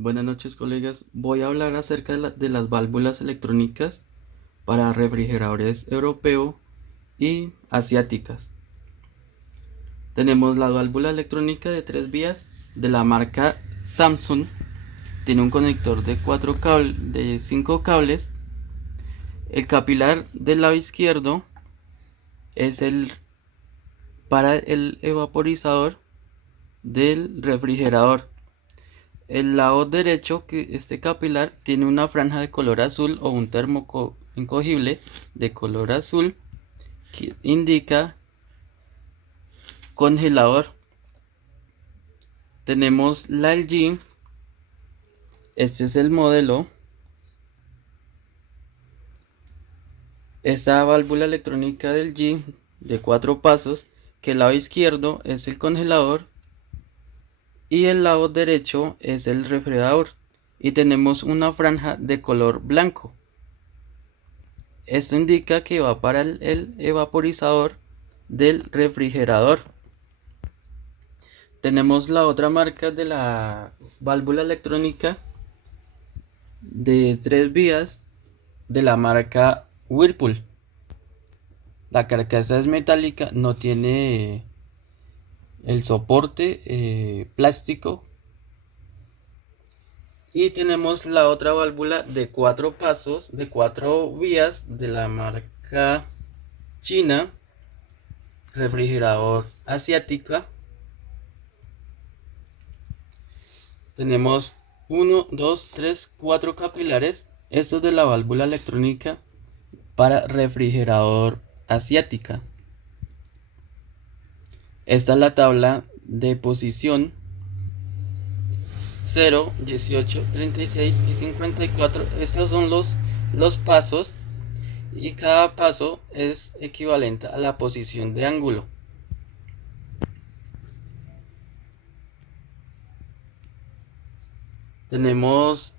Buenas noches, colegas. Voy a hablar acerca de las válvulas electrónicas para refrigeradores europeo y asiáticas. Tenemos la válvula electrónica de 3 vías de la marca Samsung. Tiene un conector de 5 cables. El capilar del lado izquierdo es el para el evaporizador del refrigerador. El lado derecho, que este capilar tiene una franja de color azul o un termo encogible de color azul que indica congelador. Tenemos la LG, este es el modelo. Esta válvula electrónica del G de 4 pasos, que el lado izquierdo es el congelador y el lado derecho es el refrigerador, y tenemos una franja de color blanco. Esto indica que va para el evaporizador del refrigerador. Tenemos la otra marca de la válvula electrónica de 3 vías de la marca Whirlpool. La carcasa es metálica, no tiene el soporte plástico. Y tenemos la otra válvula de 4 pasos, de 4 vías de la marca china, refrigerador asiática. Tenemos 1, 2, 3, 4 capilares. Estos de la válvula electrónica para refrigerador asiática. Esta es la tabla de posición 0, 18, 36 y 54. Estos son los pasos, y cada paso es equivalente a la posición de ángulo. Tenemos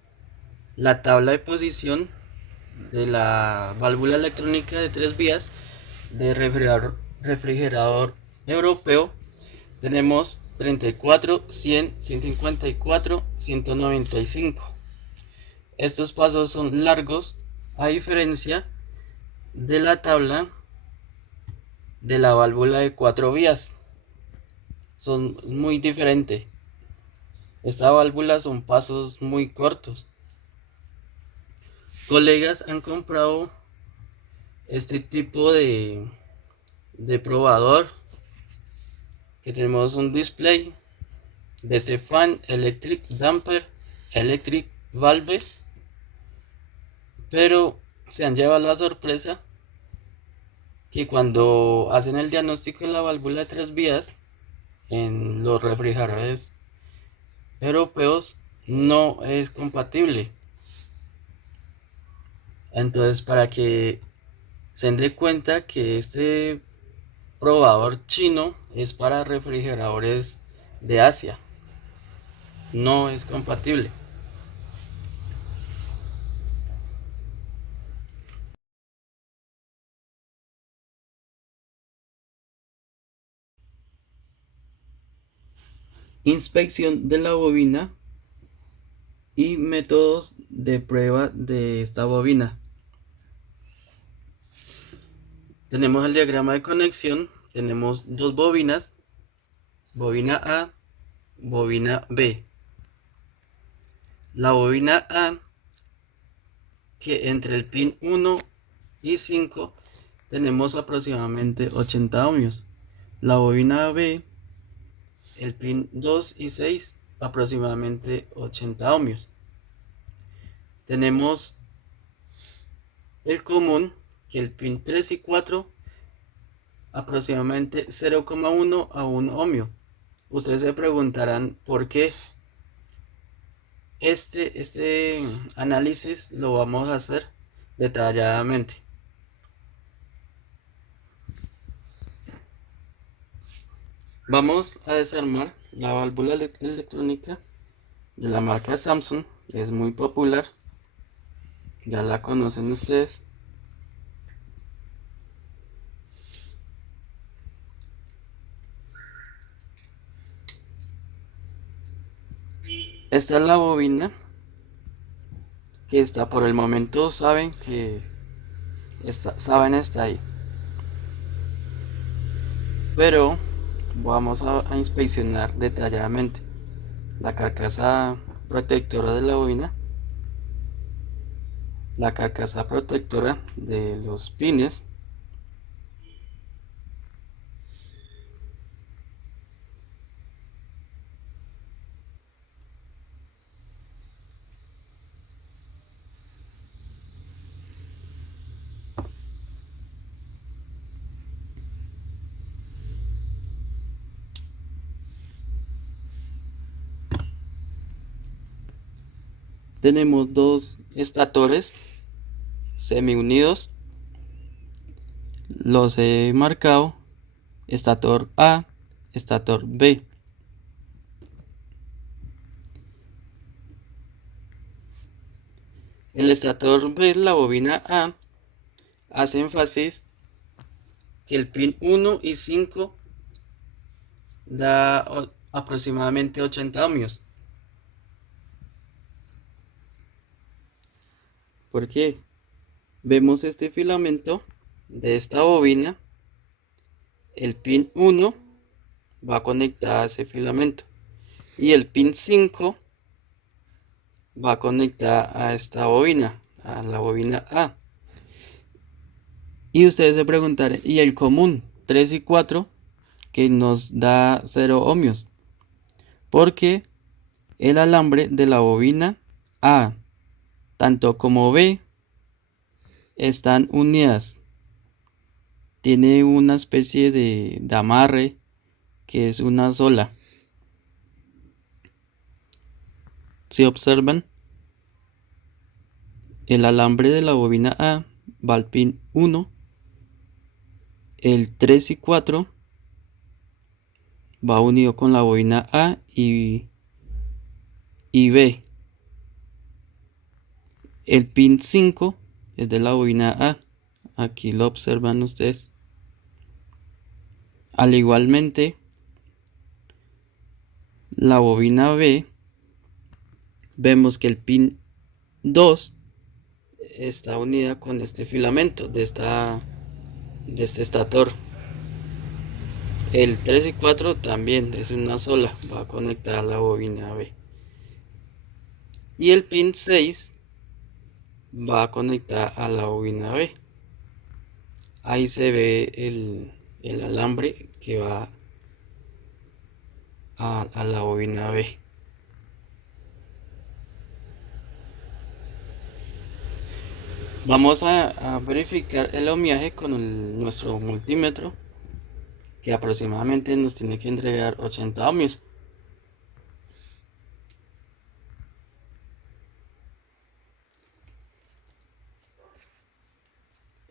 la tabla de posición de la válvula electrónica de 3 vías de refrigerador europeo. Tenemos 34, 100, 154, 195. Estos pasos son largos, a diferencia de la tabla de la válvula de 4 vías. Son muy diferentes. Esta válvula son pasos muy cortos. Colegas han comprado este tipo de probador, que tenemos un display de este fan electric damper electric valve, pero se han llevado la sorpresa que cuando hacen el diagnóstico de la válvula de 3 vías en los refrigeradores europeos no es compatible. Entonces, para que se den cuenta que este probador chino es para refrigeradores de Asia, no es compatible. Inspección de la bobina y métodos de prueba de esta bobina. Tenemos el diagrama de conexión. Tenemos dos bobinas, bobina A, bobina B. La bobina A, que entre el pin 1 y 5 tenemos aproximadamente 80 ohmios. La bobina B, el pin 2 y 6, aproximadamente 80 ohmios. Tenemos el común, que el pin 3 y 4, aproximadamente 0,1 a 1 ohmio. Ustedes se preguntarán por qué. Este análisis lo vamos a hacer detalladamente. Vamos a desarmar la válvula electrónica de la marca Samsung, que es muy popular, ya la conocen ustedes. Esta es la bobina que está por el momento, saben que está ahí. Pero vamos a inspeccionar detalladamente la carcasa protectora de la bobina, la carcasa protectora de los pines, tenemos dos estatores semi unidos, los he marcado: estator A, estator B. El estator B, la bobina A, hace énfasis que el pin 1 y 5 da aproximadamente 80 ohmios. ¿Por qué? Vemos este filamento de esta bobina. El pin 1 va conectado a ese filamento y el pin 5 va conectada a esta bobina, a la bobina A. Y ustedes se preguntarán, ¿y el común 3 y 4 que nos da 0 ohmios? Porque el alambre de la bobina A, tanto como B, están unidas. Tiene una especie de amarre que es una sola. Si observan, el alambre de la bobina A va al pin 1, el 3 y 4 va unido con la bobina A y B. El pin 5 es de la bobina A. Aquí lo observan ustedes. Al igualmente, la bobina B, vemos que el pin 2 está unida con este filamento de este estator. El 3 y 4 también es una sola, va a conectar a la bobina B. Y el pin 6 va a conectar a la bobina B. Ahí se ve el alambre que va a la bobina B. Vamos a verificar el ohmiaje con nuestro multímetro, que aproximadamente nos tiene que entregar 80 ohmios.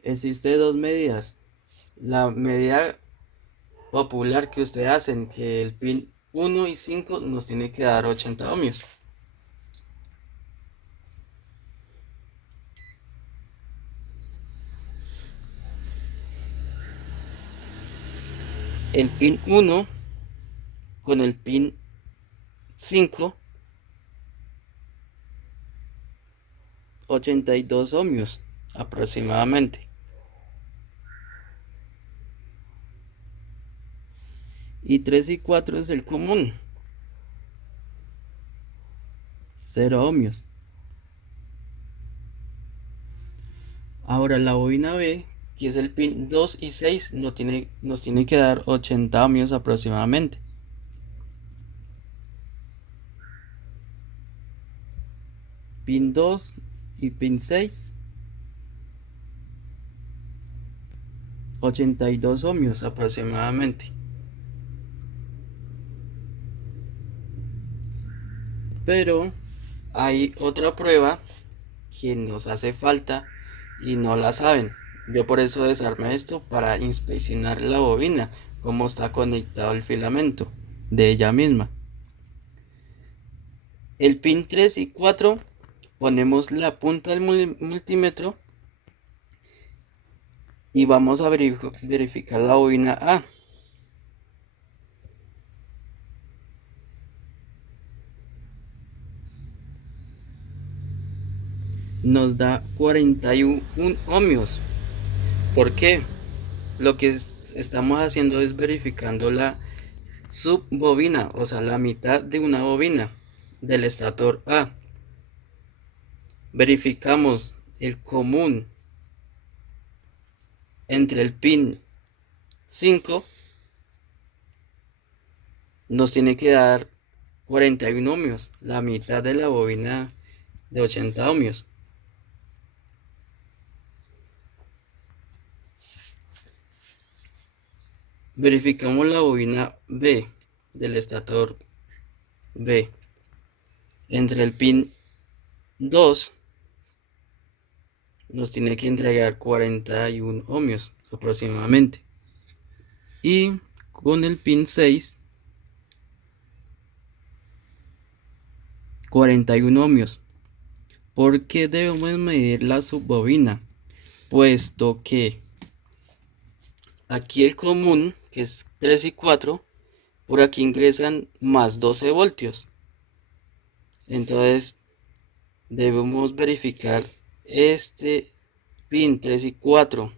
Existe dos medidas. La medida popular que ustedes hacen, que el pin 1 y 5 nos tiene que dar 80 ohmios. El pin 1 con el pin 5, 82 ohmios aproximadamente. Y 3 y 4 es el común, 0 ohmios. Ahora la bobina B, que es el pin 2 y 6, nos tiene que dar 80 ohmios aproximadamente. Pin 2 y pin 6, 82 ohmios aproximadamente. Pero hay otra prueba que nos hace falta y no la saben. Yo por eso desarmé esto para inspeccionar la bobina, cómo está conectado el filamento de ella misma. El pin 3 y 4 ponemos la punta del multímetro y vamos a verificar la bobina A. nos da 41 ohmios. ¿Por qué? Lo que estamos haciendo es verificando la subbobina, o sea, la mitad de una bobina del estator A. Verificamos el común entre el pin 5, nos tiene que dar 41 ohmios, la mitad de la bobina de 80 ohmios. Verificamos la bobina B del estator B. Entre el pin 2 nos tiene que entregar 41 ohmios aproximadamente. Y con el pin 6, 41 ohmios. ¿Por qué debemos medir la subbobina? Puesto que aquí el común, que es 3 y 4, por aquí ingresan más 12 voltios. Entonces debemos verificar este pin 3 y 4,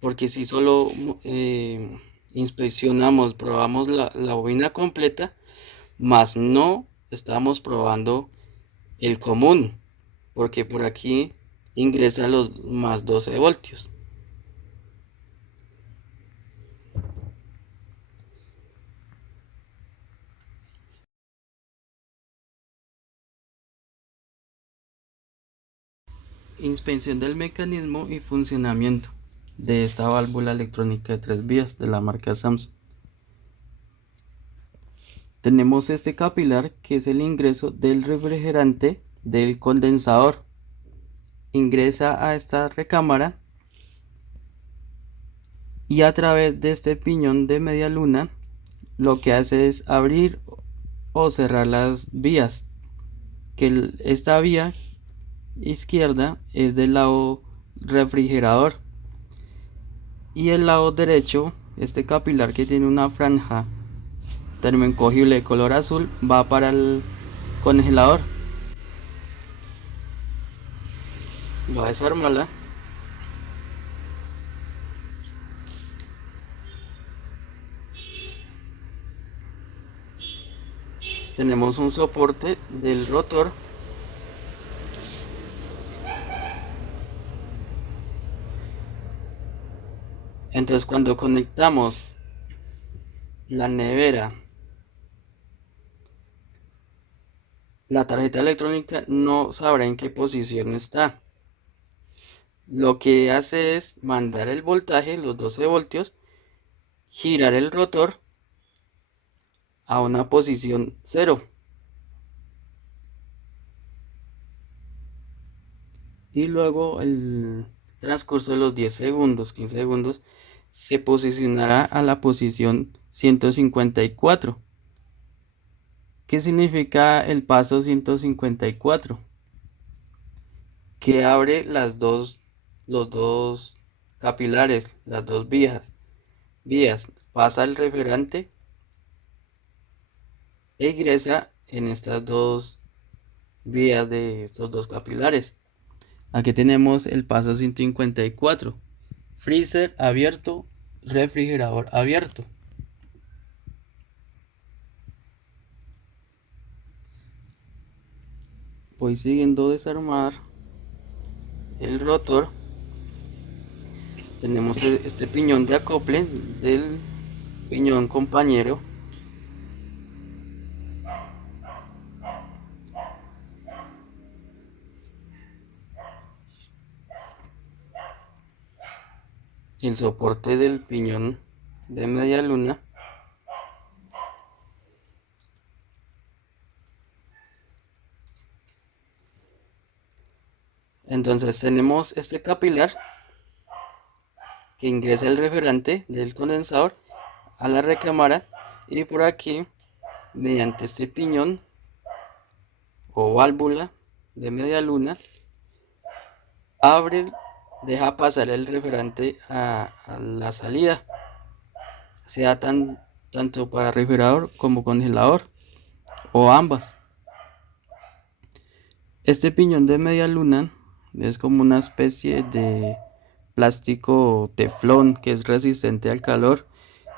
porque si solo inspeccionamos, probamos la bobina completa, más no estamos probando el común, porque por aquí ingresa los más 12 voltios. Inspección del mecanismo y funcionamiento de esta válvula electrónica de 3 vías de la marca Samsung. Tenemos este capilar que es el ingreso del refrigerante del condensador. Ingresa a esta recámara y a través de este piñón de media luna lo que hace es abrir o cerrar las vías. Esta vía izquierda es del lado refrigerador y el lado derecho, este capilar que tiene una franja termoencogible de color azul, va para el congelador. Voy a desarmarla. Tenemos un soporte del rotor. Entonces cuando conectamos la nevera, la tarjeta electrónica no sabrá en qué posición está. Lo que hace es mandar el voltaje, los 12 voltios, girar el rotor a una posición 0. Y luego el transcurso de los 10 segundos, 15 segundos, se posicionará a la posición 154. ¿Qué significa el paso 154? Que abre los dos capilares, las dos vías. Pasa el refrigerante e ingresa en estas dos vías de estos dos capilares. Aquí tenemos el paso 154. Freezer abierto, refrigerador abierto. Voy siguiendo desarmar el rotor. Tenemos este piñón de acople del piñón compañero. El soporte del piñón de media luna. Entonces tenemos este capilar que ingresa el refrigerante del condensador a la recámara, y por aquí, mediante este piñón o válvula de media luna, abre, deja pasar el refrigerante a la salida, sea tanto para refrigerador como congelador o ambas. Este piñón de media luna es como una especie de plástico teflón que es resistente al calor,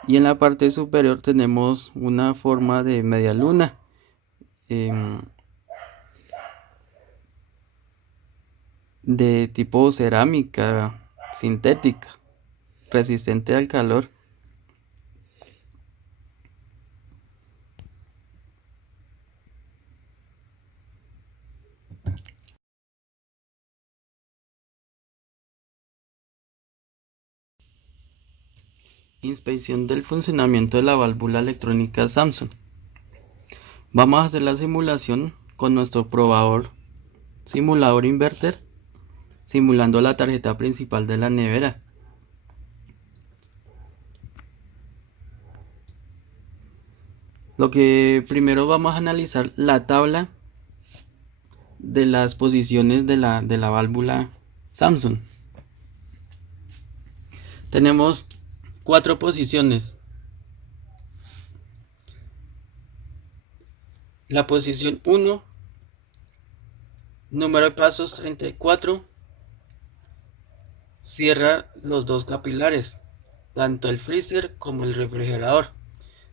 y en la parte superior tenemos una forma de media luna em, de tipo cerámica sintética resistente al calor. Inspección del funcionamiento de la válvula electrónica Samsung. Vamos a hacer la simulación con nuestro probador simulador inverter, simulando la tarjeta principal de la nevera. Lo que primero vamos a analizar la tabla de las posiciones de la válvula Samsung. Tenemos 4 posiciones. La posición 1, número de pasos 34, cierra los dos capilares, tanto el freezer como el refrigerador.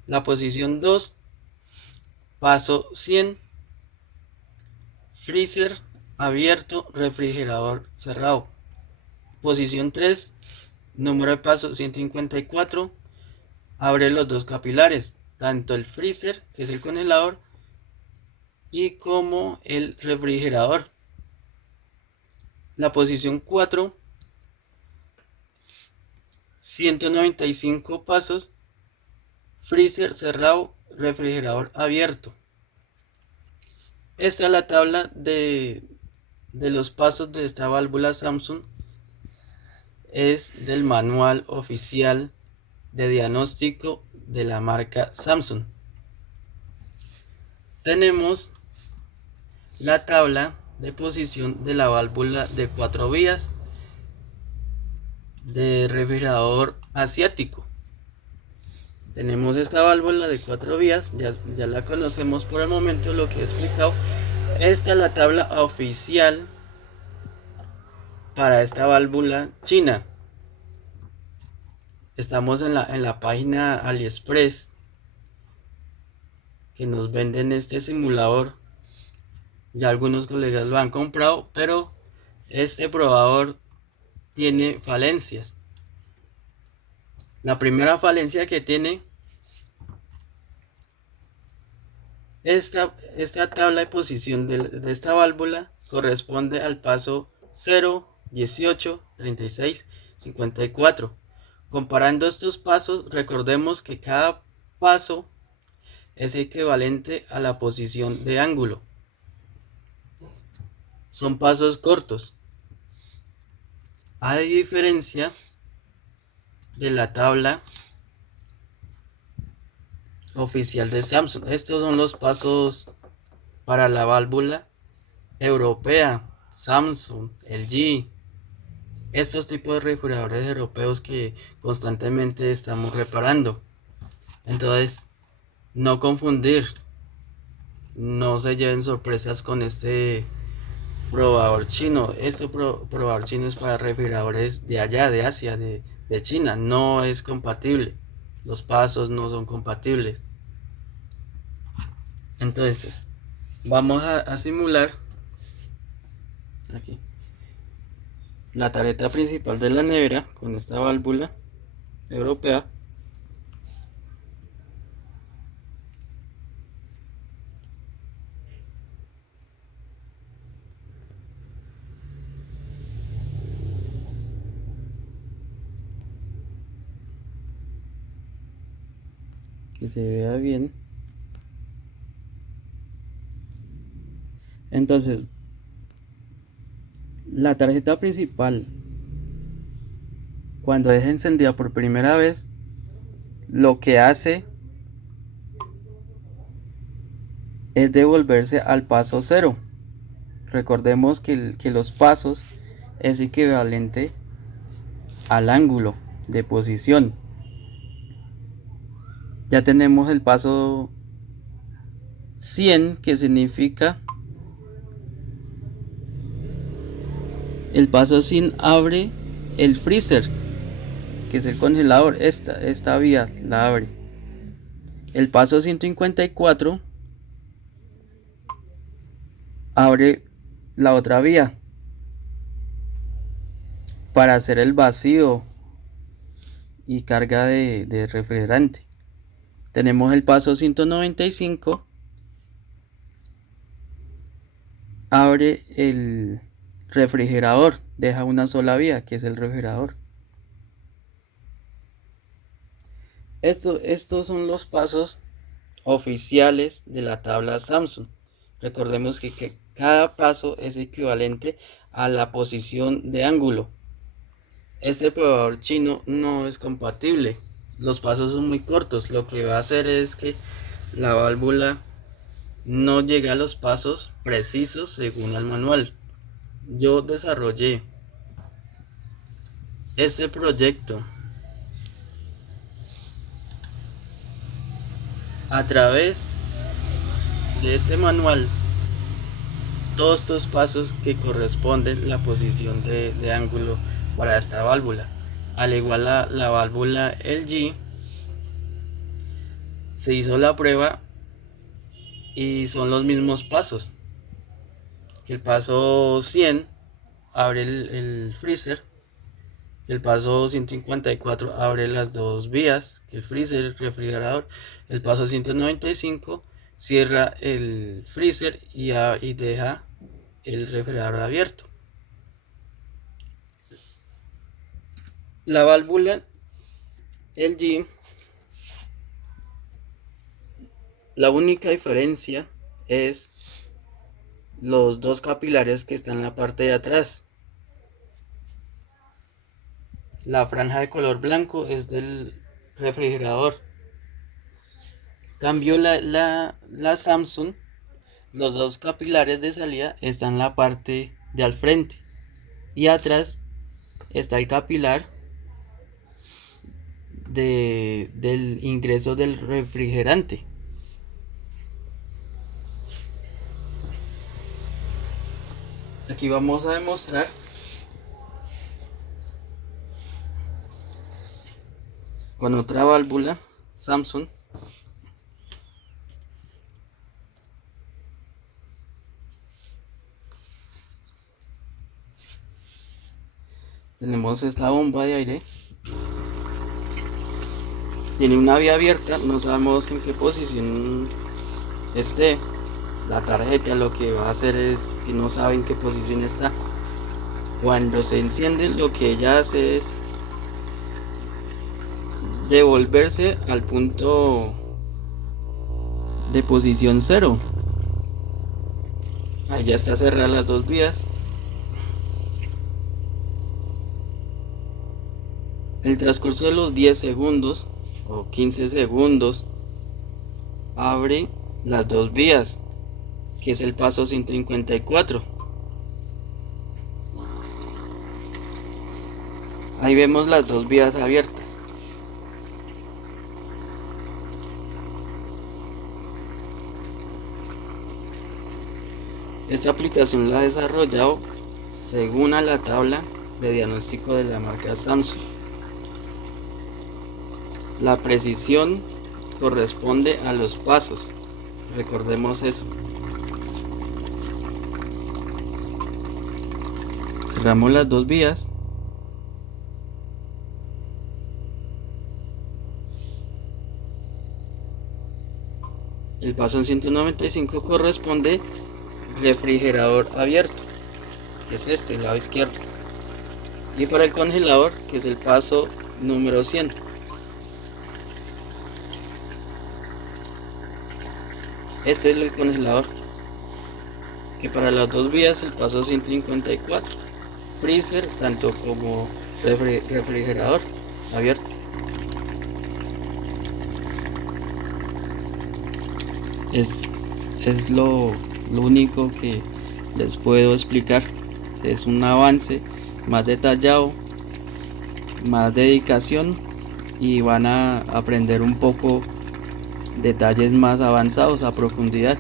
La posición 2, paso 100, freezer abierto, refrigerador cerrado. Posición 3, número de paso 154, abre los dos capilares, tanto el freezer, que es el congelador, y como el refrigerador. La posición 4, 195 pasos, freezer cerrado, refrigerador abierto. Esta es la tabla de los pasos de esta válvula Samsung. Es del manual oficial de diagnóstico de la marca Samsung. Tenemos la tabla de posición de la válvula de 4 vías de refrigerador asiático. Tenemos esta válvula de 4 vías, ya la conocemos por el momento, lo que he explicado. Esta es la tabla oficial para esta válvula china. Estamos en la página AliExpress, que nos venden este simulador. Ya algunos colegas lo han comprado, pero este probador tiene falencias. La primera falencia que tiene esta tabla de posición de esta válvula corresponde al paso 0, 18, 36, 54. Comparando estos pasos, recordemos que cada paso es equivalente a la posición de ángulo. Son pasos cortos, a diferencia de la tabla oficial de Samsung. Estos son los pasos para la válvula europea, Samsung, LG, estos tipos de refrigeradores europeos que constantemente estamos reparando. Entonces, no confundir, no se lleven sorpresas con este probador chino. Este probador chino es para refrigeradores de allá, de Asia, de China. No es compatible, los pasos no son compatibles. Entonces, vamos a simular aquí la tarjeta principal de la nevera con esta válvula europea. Que se vea bien. Entonces, la tarjeta principal, cuando es encendida por primera vez, lo que hace es devolverse al paso 0. Recordemos que los pasos es equivalente al ángulo de posición. Ya tenemos el paso 100, que significa El paso sin abre el freezer, que es el congelador. Esta vía la abre. El paso 154 abre la otra vía para hacer el vacío y carga de refrigerante. Tenemos el paso 195, abre el refrigerador, deja una sola vía, que es el refrigerador. Estos son los pasos oficiales de la tabla Samsung. Recordemos que cada paso es equivalente a la posición de ángulo. Este probador chino no es compatible. Los pasos son muy cortos. Lo que va a hacer es que la válvula no llega a los pasos precisos según el manual. Yo desarrollé este proyecto a través de este manual. Todos estos pasos que corresponden la posición de ángulo para esta válvula. Al igual la válvula LG, se hizo la prueba y son los mismos pasos. El paso 100 abre el freezer. El paso 154 abre las dos vías, el freezer, el refrigerador. El paso 195 cierra el freezer y deja el refrigerador abierto. La válvula LG, la única diferencia es los dos capilares que están en la parte de atrás. La franja de color blanco es del refrigerador. Cambio la Samsung, los dos capilares de salida están en la parte de al frente y atrás está el capilar del ingreso del refrigerante. Aquí vamos a demostrar con otra válvula Samsung. Tenemos esta bomba de aire. Tiene una vía abierta, no sabemos en qué posición esté. La tarjeta lo que va a hacer es que no sabe en qué posición está. Cuando se enciende, lo que ella hace es devolverse al punto de posición 0. Ahí ya está cerrada las dos vías. El transcurso de los 10 segundos o 15 segundos abre las dos vías, que es el paso 154. Ahí vemos las dos vías abiertas. Esta aplicación la ha desarrollado según a la tabla de diagnóstico de la marca Samsung. La precisión corresponde a los pasos. Recordemos eso. Cerramos las dos vías. El paso en 195 corresponde refrigerador abierto, que es este, el lado izquierdo. Y para el congelador, que es el paso número 100. Este es el congelador, que para las dos vías el paso 154. Freezer tanto como refrigerador abierto. Es lo único que les puedo explicar. Es un avance más detallado, más dedicación, y van a aprender un poco detalles más avanzados a profundidad.